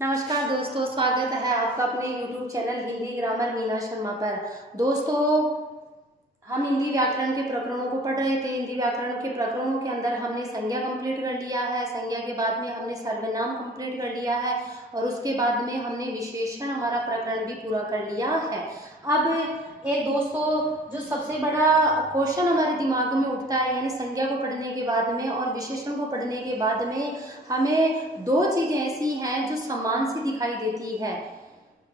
नमस्कार दोस्तों, स्वागत है आपका अपने YouTube channel Hindi grammar Meena Sharma पर। दोस्तों, हम हिंदी व्याकरण के प्रकरणों को पढ़ रहे थे। हिंदी व्याकरण के प्रकरणों के अंदर हमने संज्ञा कंप्लीट कर लिया है, संज्ञा के बाद में हमने सर्वनाम कंप्लीट कर लिया है और उसके बाद में हमने विशेषण हमारा प्रकरण भी पूरा कर लिया है। अब एक दोस्तों, जो सबसे बड़ा क्वेश्चन हमारे दिमाग में उठता है, यानी संज्ञा को पढ़ने के बाद में और विशेषण को पढ़ने के बाद में हमें दो चीजें ऐसी हैं जो समान सी दिखाई देती है।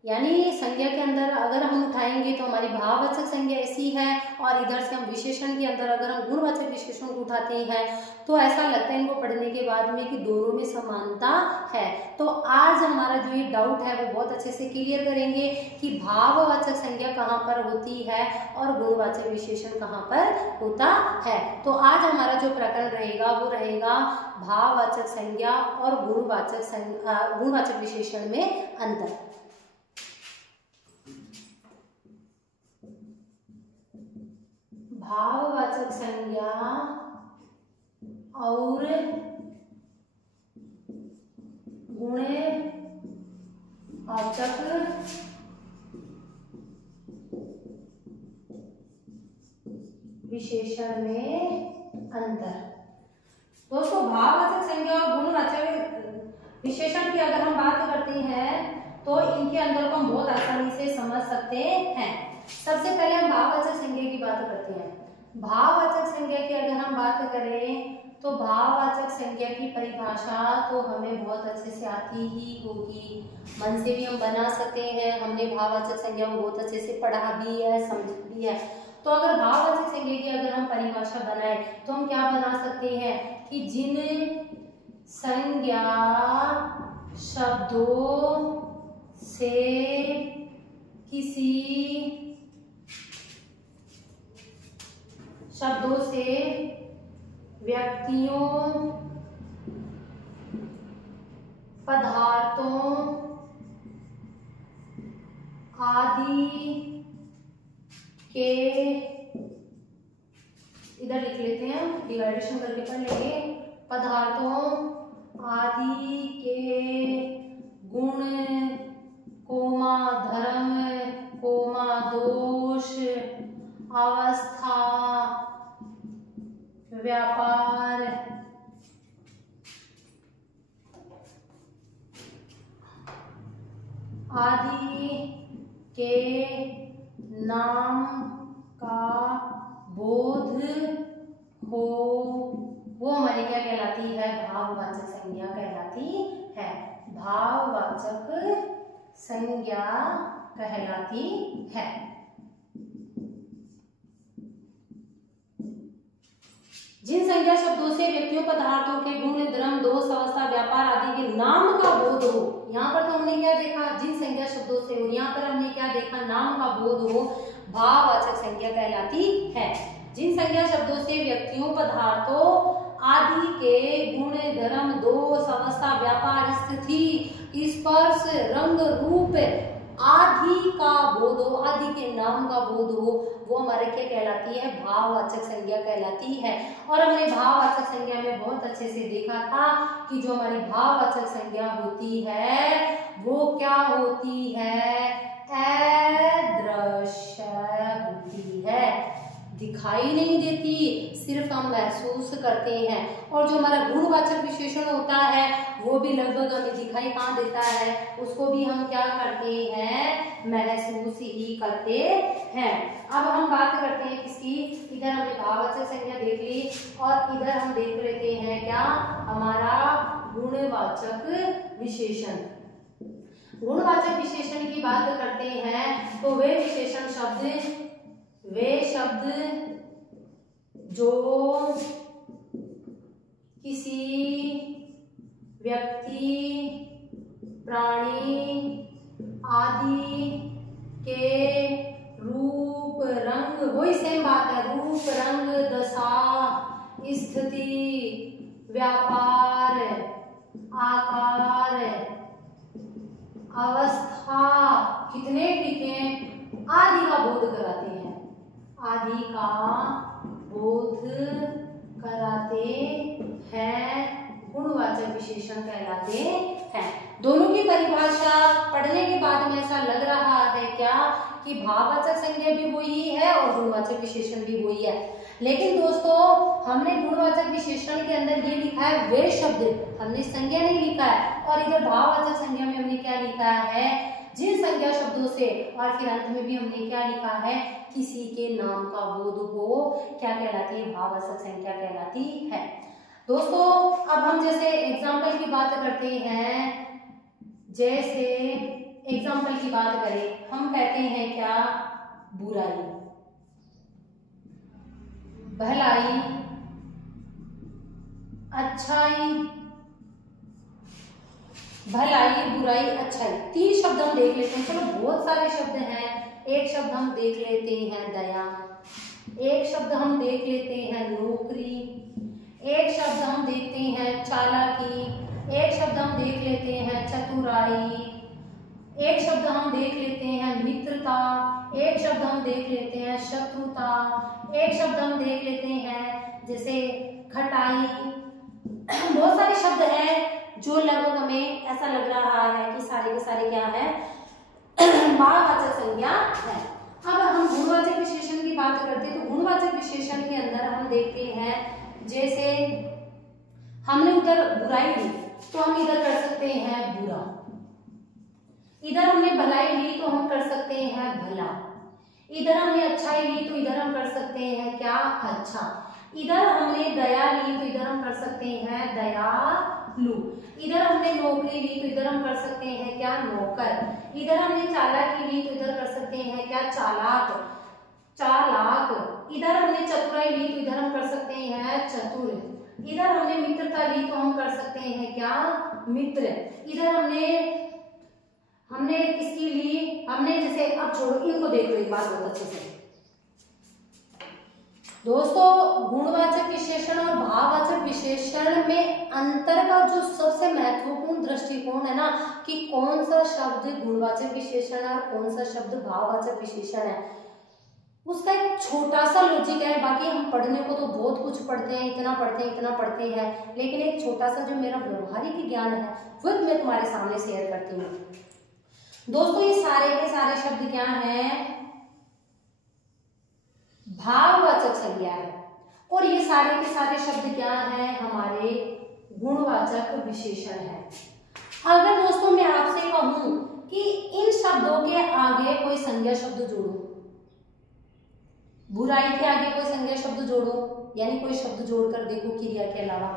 यानी संज्ञा के अंदर अगर हम उठाएंगे तो हमारी भाववाचक संज्ञा ऐसी है और इधर से हम विशेषण के अंदर अगर हम गुणवाचक विशेषण को उठाते हैं तो ऐसा लगता है इनको पढ़ने के बाद में कि दोनों में समानता है। तो आज हमारा जो ये डाउट है वो बहुत अच्छे से क्लियर करेंगे कि भाववाचक संज्ञा कहाँ पर होती है और गुणवाचक विशेषण कहाँ पर होता है। तो आज हमारा जो प्रकरण रहेगा वो रहेगा भाववाचक संज्ञा और गुणवाचक विशेषण में अंतर। भाववाचक संज्ञा और गुणवाचक विशेषण में अंतर। दोस्तों, भाववाचक संज्ञा और गुणवाचक विशेषण की अगर हम बात करते हैं तो इनके अंदर को हम बहुत आसानी से समझ सकते हैं। सबसे पहले हम भाववाचक संज्ञा की बात करते हैं। भाववाचक संज्ञा की अगर हम बात करें तो भाववाचक संज्ञा की परिभाषा तो हमें बहुत अच्छे से आती ही होगी, मन से भी हम बना सकते हैं। हमने भाववाचक संज्ञा को बहुत अच्छे से पढ़ा भी है, समझ भी है। तो अगर भाववाचक संज्ञा की अगर हम परिभाषा बनाए तो हम क्या बना सकते हैं कि जिन संज्ञा शब्दों से व्यक्तियों, पदार्थों आदि के, इधर लिख लेते हैं, डिवाइडेशन करके पढ़ लेंगे, पदार्थों आदि के गुण, कोमा धर्म, कोमा दोष, अवस्था, व्यापार, आदि के नाम का बोध हो, वो हमारी क्या कहलाती है? भाववाचक संज्ञा कहलाती है। भाववाचक संज्ञा कहलाती है। जिन संज्ञा शब्दों से व्यक्तियों, पदार्थों के गुण, धर्म, दोष, अवस्था, व्यापार आदि के नाम का बोध हो। यहाँ पर तो हमने क्या देखा? जिन संज्ञा शब्दों से, और यहाँ पर हमने क्या देखा? नाम का बोध हो, भाववाचक संज्ञा कहलाती है। जिन संज्ञा शब्दों से व्यक्तियों, पदार्थों आदि के गुण, धर्म, दोष, अवस्था, व्यापार, स्थिति, स्पर्श, रंग, रूप आदि का बोध हो, आदि के नाम का बोध हो, वो हमारे क्या कहलाती है? भाववाचक संज्ञा कहलाती है। और हमने भाववाचक संज्ञा में बहुत अच्छे से देखा था कि जो हमारी भाववाचक संज्ञा होती है वो क्या होती है? अदृश्य होती है, दिखाई नहीं देती, सिर्फ हम महसूस करते हैं। और जो हमारा गुणवाचक विशेषण होता है वो भी लगभग हमें दिखाई कहाँ देता है? उसको भी हम क्या करते हैं? महसूस ही करते हैं। अब हम बात करते हैं किसकी? इधर हमने भाववाचक संज्ञा देख ली और इधर हम देख लेते हैं क्या? हमारा गुणवाचक विशेषण। गुणवाचक विशेषण की बात करते हैं तो वे विशेषण शब्द, वे शब्द जो किसी व्यक्ति, प्राणी आदि के रूप, रंग, वही सेम बात है, रूप, रंग, दशा, स्थिति, व्यापार, आकार, अवस्था, कितने लिखे? आदि का बोध कराते हैं, आदि का बोध कराते हैं गुणवाचक गुणवाचक विशेषण कहलाते हैं। दोनों की परिभाषा पढ़ने के बाद में ऐसा लग रहा है क्या कि भाववाचक संज्ञा भी वही है और गुणवाचक विशेषण भी वही है, लेकिन दोस्तों हमने गुणवाचक विशेषण के अंदर ये लिखा है वे शब्द, हमने संज्ञा नहीं लिखा है, और इधर भाववाचक संज्ञा में हमने क्या लिखा है, जिन संज्ञा शब्दों से, और फिर अंत में भी हमने क्या लिखा है, किसी के नाम का बोध हो, क्या कहलाती है, भाववाचक संज्ञा कहलाती है। दोस्तों अब हम जैसे एग्जाम्पल की बात करते हैं, जैसे एग्जाम्पल की बात करें, हम कहते हैं क्या, बुराई, भलाई, अच्छाई, भलाई, बुराई, अच्छाई, 3 शब्द हम देख लेते हैं। चलो बहुत सारे शब्द हैं, एक शब्द हम देख लेते हैं दया, एक शब्द हम देख लेते हैं नौकरी, एक शब्द हम देखते हैं चालाकी, एक शब्द हम देख लेते हैं चतुराई, एक शब्द हम देख लेते हैं मित्रता, एक शब्द हम देख लेते हैं शत्रुता, एक शब्द हम देख लेते हैं जैसे खटाई। बहुत सारे शब्द हैं जो लगभग हमें ऐसा लग रहा है कि सारे के सारे क्या है, भाववाचक संज्ञा है। अब हम गुणवाचक विशेषण की बात करते हैं, तो गुणवाचक विशेषण के अंदर हम देखते हैं, जैसे हमने उधर बुराई ली तो हम इधर कर सकते हैं बुरा, इधर हमने भलाई ली तो हम कर सकते हैं भला, इधर हमने अच्छाई ली तो इधर हम कर सकते हैं क्या, अच्छा, इधर हमने दया ली तो इधर हम कर सकते हैं दयालु, इधर हमने नौकरी ली तो इधर हम कर सकते हैं क्या, नौकर, इधर हमने चालाकी ली तो इधर कर सकते हैं क्या, चालाक, चालाक, इधर हमने चतुराई ली तो इधर हम कर सकते हैं चतुर, इधर हमने मित्रता ली तो हम कर सकते हैं क्या, मित्र, इधर हमने किसकी ली, हमने जैसे, अब छोड़ो इनको देखो एक बार बहुत अच्छे से दोस्तों, गुणवाचक विशेषण और भाववाचक विशेषण में अंतर का जो सबसे महत्वपूर्ण दृष्टिकोण है ना, कि कौन सा शब्द गुणवाचक विशेषण है और कौन सा शब्द भाववाचक विशेषण है, उसका एक छोटा सा लॉजिक है। बाकी हम पढ़ने को तो बहुत कुछ पढ़ते हैं, इतना पढ़ते हैं, लेकिन एक छोटा सा जो मेरा व्यवहारिक ज्ञान है वो मैं तुम्हारे सामने शेयर करती हूँ। दोस्तों ये सारे के सारे शब्द क्या हैं, भाववाचक संज्ञा है, और ये सारे के सारे शब्द क्या हैं, हमारे गुणवाचक विशेषण है। अगर दोस्तों मैं आपसे कहूं कि इन शब्दों के आगे कोई संज्ञा शब्द जोड़ो, बुराई के आगे कोई संज्ञा शब्द जोड़ो, यानी कोई शब्द जोड़कर देखो क्रिया के अलावा,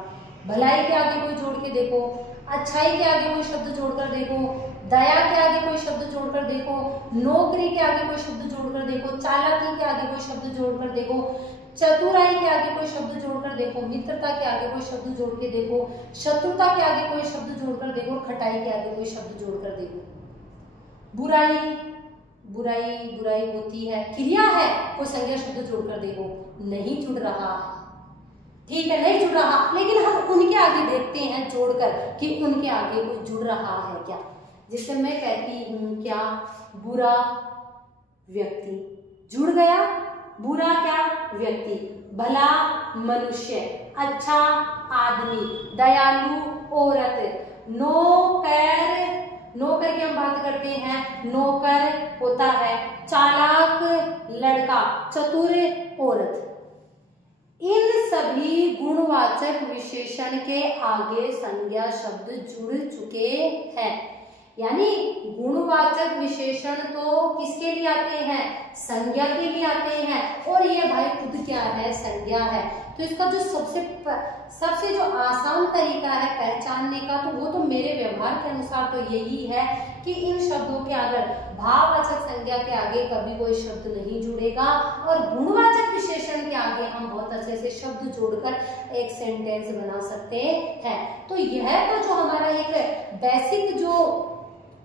भलाई के आगे कोई जोड़ के देखो, अच्छाई के आगे कोई शब्द जोड़कर देखो, दया के आगे कोई शब्द जोड़कर देखो, नौकरी के आगे कोई शब्द जोड़कर देखो, चालाकी के आगे कोई शब्द जोड़कर देखो, चतुराई के आगे कोई शब्द जोड़कर देखो, मित्रता के आगे कोई शब्द जोड़ के देखो, शत्रुता के आगे कोई शब्द जोड़कर देखो, खटाई के आगे कोई शब्द जोड़कर देखो। बुराई बुराई बुराई होती है, क्रिया है, कोई संज्ञा शब्द जोड़कर देखो, नहीं जुड़ रहा, ठीक है नहीं जुड़ रहा, लेकिन हम उनके आगे देखते हैं जोड़कर कि उनके आगे कोई जुड़ रहा है क्या, जिससे मैं कहती हूं क्या, बुरा व्यक्ति, जुड़ गया, बुरा क्या, व्यक्ति, भला मनुष्य, अच्छा आदमी, दयालु औरत, नौकर, नौकर की हम बात करते हैं, नौकर होता है, चालाक लड़का, चतुर औरत। इन सभी गुणवाचक विशेषण के आगे संज्ञा शब्द जुड़ चुके हैं, यानी गुणवाचक विशेषण तो किसके लिए आते हैं, संज्ञा के लिए आते हैं, और ये भाई खुद क्या है, संज्ञा है। तो इसका जो सबसे जो आसान तरीका है पहचानने का, तो वो तो मेरे व्यवहार के अनुसार तो यही है कि इन शब्दों के अगर भाववाचक संज्ञा के आगे कभी कोई शब्द नहीं जुड़ेगा, और गुणवाचक विशेषण के आगे हम बहुत अच्छे से शब्द जोड़कर एक सेंटेंस बना सकते हैं। तो यह तो जो हमारा एक बेसिक जो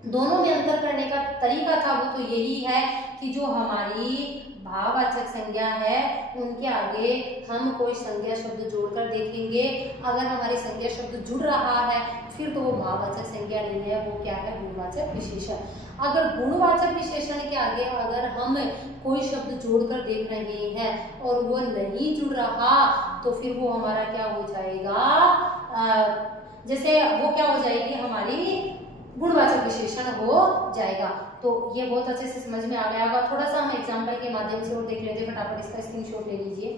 दोनों में अंतर करने का तरीका था वो तो यही है कि जो हमारी भाववाचक संज्ञा है उनके आगे हम कोई संज्ञा शब्द जोड़कर देखेंगे, अगर हमारी संज्ञा शब्द जुड़ रहा है फिर तो वो भाववाचक संज्ञा नहीं है, वो क्या है, गुणवाचक विशेषण। अगर गुणवाचक विशेषण के आगे अगर हम कोई शब्द जोड़कर देख रहे हैं और वो नहीं जुड़ रहा तो फिर वो हमारा क्या हो जाएगा, जैसे वो क्या हो जाएगी, हमारी गुणवाचक विशेषण हो जाएगा। तो ये बहुत अच्छे से समझ में आ गया होगा। थोड़ा सा हम एग्जाम्पल के माध्यम से और देख लेते हैं, फटाफट इसका स्क्रीनशॉट ले लीजिए।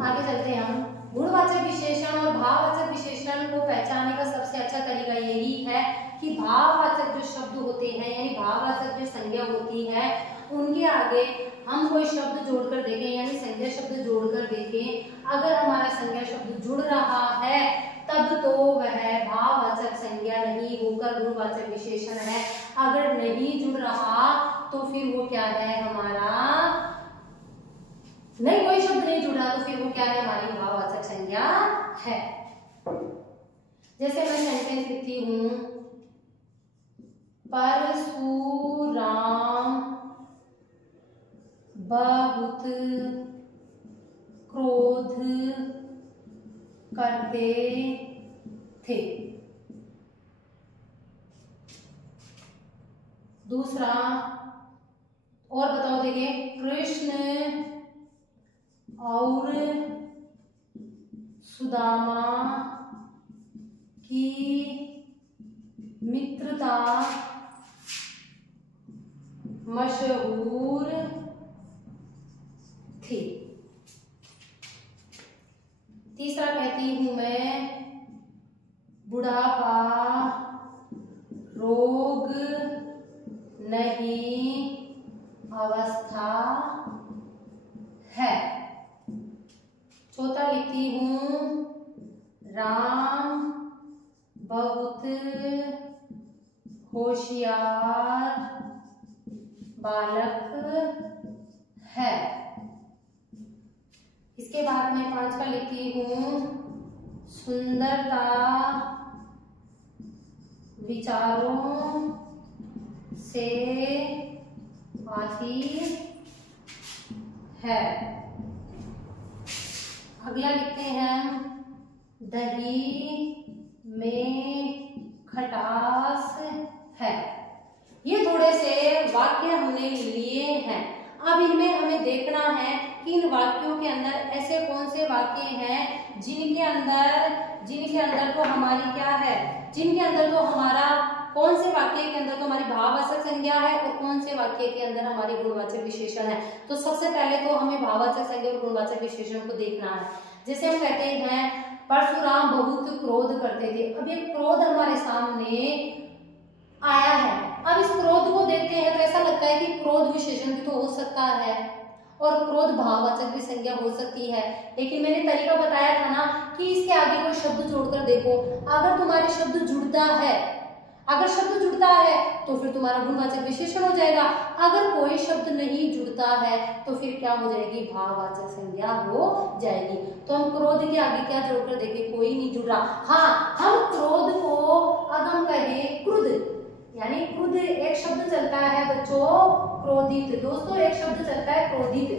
आगे चलते हैं हम। गुणवाचक विशेषण और भाववाचक विशेषण को पहचानने का सबसे अच्छा तरीका यही है कि भाववाचक जो शब्द होते हैं, यानी भाववाचक जो संज्ञा होती है, उनके आगे हम कोई शब्द जोड़कर देखें, यानी संज्ञा शब्द जोड़कर देखें। अगर हमारा संज्ञा शब्द जुड़ रहा है तब तो वह भाववाचक संज्ञा नहीं होकर गुणवाचक विशेषण है। अगर नहीं जुड़ रहा तो फिर वो क्या है, हमारा नहीं, कोई शब्द नहीं जुड़ा तो फिर वो क्या है, हमारी भाववाचक संज्ञा है। जैसे मैं सेंटेंस लिखती हूं, परशुराम बहुत क्रोध करते थे। दूसरा और बताओ, देखिए, कृष्ण और सुदामा की मित्रता मशहूर थी। तीसरा कहती हूं मैं, बुढ़ापा रोग नहीं अवस्था है। चौथा लिखती हूं, राम बहुत होशियार बालक है। इसके बाद में पांचवा लिखती हूं, सुंदरता विचारों से आती है। अगला लिखते हैं, दही में खटास है। ये थोड़े से वाक्य हमने लिए हैं। अब इनमें हमें देखना है कि इन वाक्यों के अंदर ऐसे कौन से वाक्य हैं जिनके अंदर तो हमारी क्या है, जिनके अंदर तो हमारा, कौन से वाक्य के अंदर तो हमारी भाववाचक संज्ञा है और कौन से वाक्य के अंदर हमारी गुणवाचक विशेषण है। तो सबसे पहले तो हमें भाववाचक संज्ञा और गुणवाचक विशेषण को देखना है। जैसे हम कहते हैं, परशुराम बहुत क्रोध करते थे। अब ये क्रोध हमारे सामने आया है। अब इस क्रोध को देखते हैं तो ऐसा लगता है कि क्रोध विशेषण भी तो हो सकता है और क्रोध भाववाचक भी संज्ञा हो सकती है। लेकिन मैंने तरीका बताया था ना कि इसके आगे कोई शब्द जोड़कर देखो। अगर तुम्हारे शब्द जुड़ता है, अगर शब्द जुड़ता है तो फिर तुम्हारा गुणवाचक विशेषण हो जाएगा। अगर कोई शब्द नहीं जुड़ता है तो फिर क्या हो जाएगी, भाववाचक संज्ञा हो जाएगी। तो हम क्रोध के आगे क्या जोड़कर देखें, कोई नहीं जुड़ रहा। हाँ, हम क्रोध को अगर हम कहें क्रुद्ध, यानी क्रुद्ध एक शब्द चलता है बच्चों, क्रोधित। दोस्तों एक शब्द चलता है क्रोधित,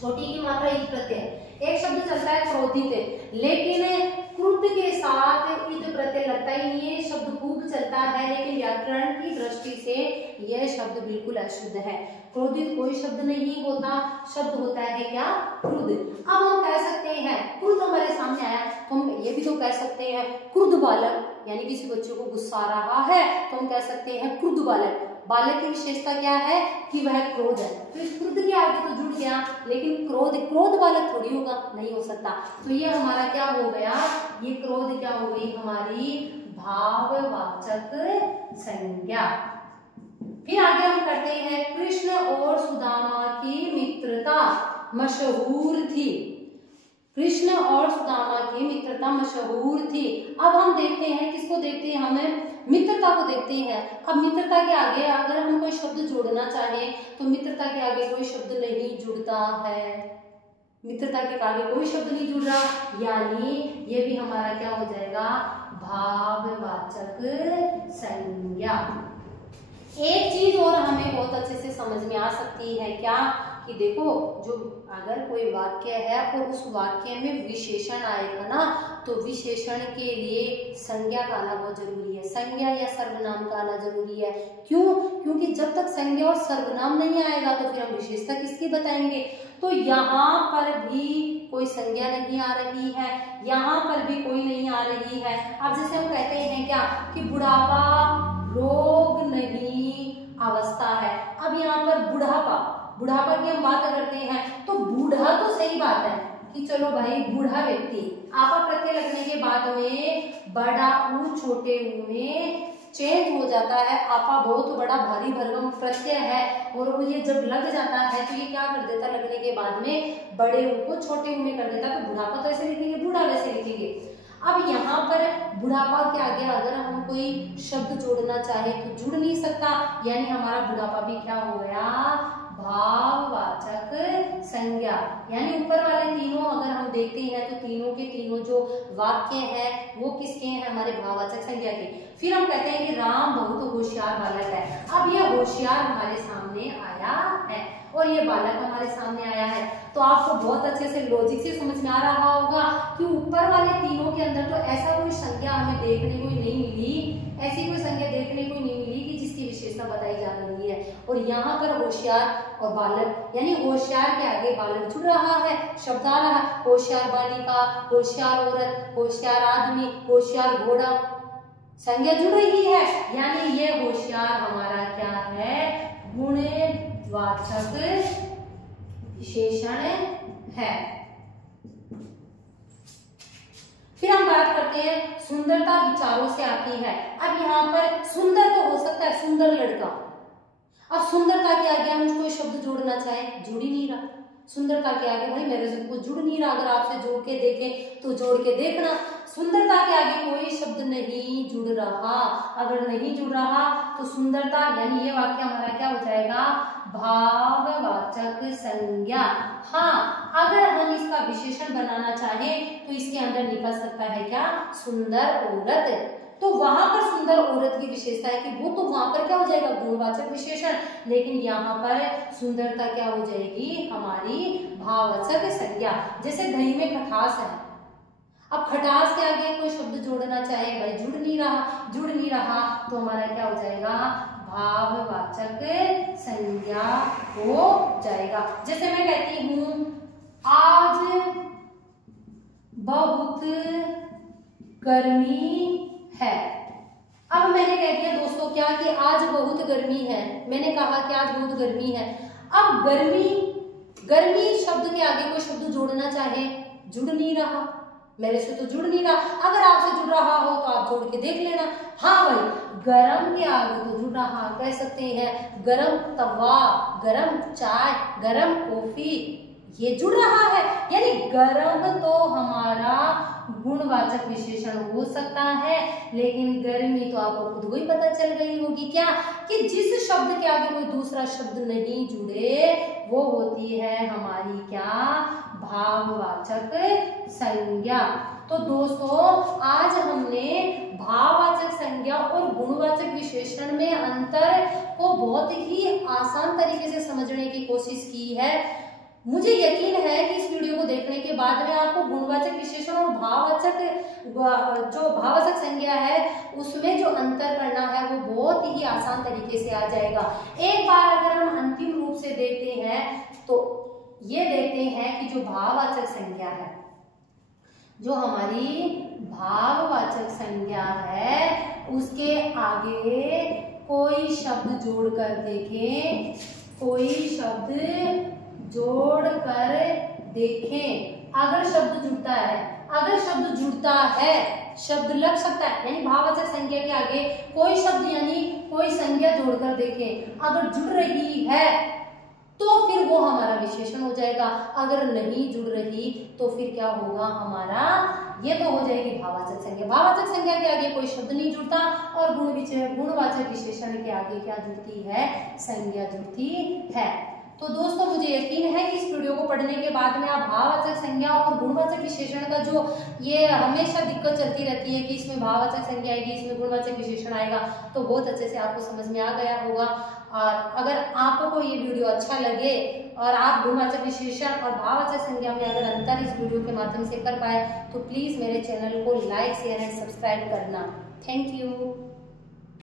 छोटी की मात्रा ईद प्रत्यय, एक शब्द चलता है क्रोधित, लेकिन क्रुद्ध के साथ ईद प्रत्यय लगता ही नहीं है। शब्द खूब चलता है लेकिन व्याकरण की दृष्टि से यह शब्द बिल्कुल अशुद्ध है। क्रोधित कोई शब्द नहीं होता, शब्द होता है क्या, क्रुद्ध। अब हम कह सकते हैं, क्रुद्ध हमारे सामने आया तो हम ये भी तो कह सकते हैं क्रुद्ध बालक, यानी किसी बच्चे को गुस्सा आ रहा है तो हम कह सकते हैं क्रुद्ध बालक। बालक की विशेषता क्या है कि वह क्रोध है, तो इस क्रोध के आगे तो जुड़ गया, लेकिन क्रोध बालक थोड़ी होगा, नहीं हो सकता। तो ये हमारा क्या हो गया, ये क्रोध क्या हो गई, हमारी भाववाचक संज्ञा। फिर आगे हम करते हैं, कृष्ण और सुदामा की मित्रता मशहूर थी। कृष्ण और सुदामा की मित्रता मशहूर थी। अब हम देखते हैं, किसको देखते हैं, हमें मित्रता को देखते हैं। अब मित्रता के आगे अगर हम कोई शब्द जोड़ना चाहें तो मित्रता के आगे कोई शब्द नहीं जुड़ता है, मित्रता के आगे कोई शब्द नहीं जुड़ रहा, यानी ये भी हमारा क्या हो जाएगा, भाववाचक संज्ञा। एक चीज और हमें बहुत अच्छे से समझ में आ सकती है, क्या कि देखो, जो अगर कोई वाक्य है और उस वाक्य में विशेषण आएगा ना, तो विशेषण के लिए संज्ञा का आना बहुत जरूरी है, संज्ञा या सर्वनाम का आना जरूरी है। क्यों? क्योंकि जब तक संज्ञा और सर्वनाम नहीं आएगा तो फिर हम विशेषता किसकी बताएंगे। तो यहाँ पर भी कोई संज्ञा नहीं आ रही है, यहाँ पर भी कोई नहीं आ रही है। अब जैसे हम कहते हैं क्या कि बुढ़ापा रोग नहीं अवस्था है। अब यहाँ पर बुढ़ापा की हम बात करते हैं तो बूढ़ा तो सही बात है कि चलो भाई बूढ़ा व्यक्ति, आपा प्रत्यय लगने के बाद में बड़ा ऊ छोटे ऊ में चेंज हो जाता है। आपा बहुत बड़ा भारी भरकम प्रत्यय है और वो ये जब लग जाता है तो ये क्या कर देता है, लगने के बाद में बड़े ऊ को छोटे ऊ में कर देता है। तो बुढ़ापा तो ऐसे लिखेंगे, बूढ़ा वैसे लिखेंगे। अब यहाँ पर बुढ़ापा के आगे अगर हम कोई शब्द जोड़ना चाहे तो जुड़ नहीं सकता, यानी हमारा बुढ़ापा भी क्या हो गया, भाववाचक संज्ञा। यानी ऊपर वाले तीनों अगर हम देखते हैं तो तीनों के तीनों जो वाक्य हैं वो किसके हैं, हमारे भाववाचक संज्ञा के। फिर हम कहते हैं कि राम बहुत होशियार बालक है। अब यह होशियार हमारे सामने आया है और ये बालक हमारे सामने आया है, तो आपको बहुत अच्छे से लॉजिक से समझ में आ रहा होगा कि ऊपर वाले तीनों के अंदर तो ऐसा कोई संज्ञा हमें देखने को नहीं मिली, ऐसी कोई संज्ञा देखने को नहीं मिली कि जिसकी विशेषता बताई जा रही है। और यहाँ पर होशियार और बालक, यानी होशियार के आगे बालक जुड़ रहा है, शब्द आ रहा है, होशियार बालिका, होशियार औरत, होशियार आदमी, होशियार घोड़ा, संज्ञा जुड़ रही है। यानी ये होशियार हमारा क्या है, गुणवाचक विशेषण है। फिर हम बात करते हैं सुंदरता विचारों से आती है। अब यहाँ पर सुंदर तो हो सकता है सुंदर लड़का, अब सुंदरता के आगे हम कोई शब्द जोड़ना चाहे, जुड़ ही नहीं रहा। सुंदरता के आगे भाई मेरे से कुछ जुड़ नहीं रहा, अगर आपसे जोड़ के देखें तो जोड़ के देखना। सुंदरता के आगे कोई शब्द नहीं जुड़ रहा, अगर नहीं जुड़ रहा तो सुंदरता यानी ये वाक्य हमारा क्या हो जाएगा, भाववाचक संज्ञा। हाँ, अगर हम इसका विशेषण बनाना चाहें तो इसके अंदर निकल सकता है क्या, सुंदर औरत। तो वहां पर सुंदर औरत की विशेषता है कि वो तो वहां पर क्या हो जाएगा, गुणवाचक विशेषण, लेकिन यहाँ पर सुंदरता क्या हो जाएगी, हमारी भाववाचक संज्ञा। जैसे दही में खटास है, अब खटास के आगे कोई शब्द जोड़ना चाहे भाई जुड़ नहीं रहा तो हमारा क्या हो जाएगा, भाववाचक संज्ञा हो जाएगा। जैसे मैं कहती हूं आज बहुत गर्मी है। अब मैंने कह दिया दोस्तों क्या कि आज बहुत गर्मी है, मैंने कहा कि आज बहुत गर्मी है। अब गर्मी शब्द के आगे कोई शब्द जोड़ना चाहे, जुड़ नहीं रहा, मेरे से तो जुड़ नहीं रहा। अगर आपसे जुड़ रहा हो तो आप जोड़ के देख लेना। हाँ भाई, गरम के आगे तो जुड़ रहा, कह सकते हैं गरम तवा, गरम चाय, गरम कॉफी, ये जुड़ रहा है। यानी गरम तो हमारा गुणवाचक विशेषण हो सकता है, लेकिन गर्मी तो आपको खुद को ही पता चल गई होगी क्या, कि जिस शब्द के आगे कोई दूसरा शब्द नहीं जुड़े वो होती है हमारी क्या, भाववाचक संज्ञा। तो दोस्तों आज हमने भाववाचक संज्ञा और गुणवाचक विशेषण में अंतर को बहुत ही आसान तरीके से समझने की कोशिश की है। मुझे यकीन है कि इस वीडियो को देखने के बाद में आपको गुणवाचक विशेषण और भाववाचक संज्ञा है उसमें जो अंतर करना है वो बहुत ही आसान तरीके से आ जाएगा। एक बार अगर हम अंतिम रूप से देखते हैं तो ये देखते हैं कि जो भाववाचक संज्ञा है, जो हमारी भाववाचक संज्ञा है उसके आगे कोई शब्द जोड़कर देखें, कोई शब्द जोड़ कर देखें। अगर शब्द जुड़ता है, अगर शब्द जुड़ता है, शब्द लग सकता है, यानी भाववाचक संज्ञा के आगे कोई शब्द यानी कोई संज्ञा जोड़कर देखें, अगर जुड़ रही है तो फिर वो हमारा विशेषण हो जाएगा। अगर नहीं जुड़ रही तो फिर क्या होगा हमारा, ये तो हो जाएगी भाववाचक संज्ञा। भाववाचक संज्ञा के आगे कोई शब्द नहीं जुड़ता और गुणवाचक विशेषण के आगे क्या जुड़ती है, संज्ञा जुड़ती है। तो दोस्तों मुझे यकीन है कि इस वीडियो को पढ़ने के बाद में आप भाववाचक संज्ञा और गुणवाचक विशेषण का जो ये हमेशा दिक्कत चलती रहती है कि इसमें भाववाचक संज्ञा आएगी, इसमें गुणवाचक विशेषण आएगा, तो बहुत अच्छे से आपको समझ में आ गया होगा। और अगर आपको ये वीडियो अच्छा लगे और आप गुणवाचक विशेषण और भाववाचक संज्ञा में अगर अंतर इस वीडियो के माध्यम से कर पाए तो प्लीज मेरे चैनल को लाइक, शेयर एंड सब्सक्राइब करना। Thank you.